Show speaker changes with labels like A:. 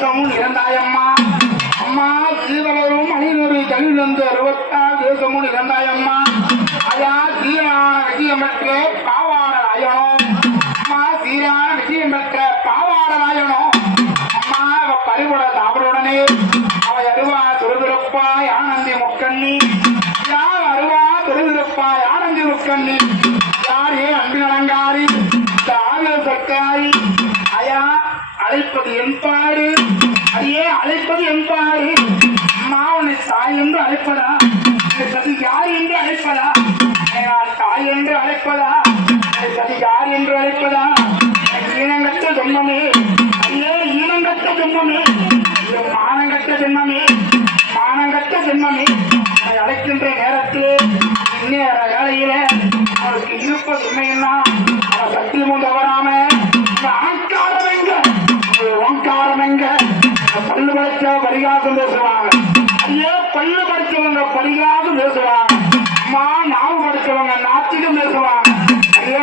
A: தேசமும் இரண்டாயம்மா. அம்மா தீவலரும் அணிநூறு கல்விழந்து அறுபத்தா தேசமும் இரண்டாயம்மா. ஐயா சீரான விஜயம் பெற்ற பாவாடர் ஆயணும் அம்மா சீரான விஜயம் பெற்ற பாவாடர் ஆயணும் அம்மா அவ பறிவுட தாபருடனே அவ அருவா துருதுருப்பாய் ஆனந்தி முக்கண்ணி. யார் அருவா துருதுருப்பாய் ஆனந்தி முக்கண்ணி. யாரே அன்பின் அலங்காரி தாவிய சர்க்காரி ஐயா அழைப்பது என்பாடு தாயே அழைப்பது என் பாடு அம்மா உன்னை தாய் என்று அழைப்பதா? உன்னை சதி யார் என்று அழைப்பதா? நான் தாய் என்று அழைப்பதா? உன்னை சதி யார் என்று அழைப்பதா? எனக்கு ஈனங்கட்ட ஜென்மமே ஐயே ஈனங்கட்ட ஜென்மமே இது மானங்கட்ட ஜென்மமே மானங்கட்ட ஜென்மமே அழைக்கின்ற நேரத்திலே இந்த பல்லு பேசுவாங்க ஐயோ பல்லு படிச்சவங்க பரிகாசம் பேசுவாங்க அம்மா நாவு படிச்சவங்க நாத்திகம் பேசுவாங்க ஐயோ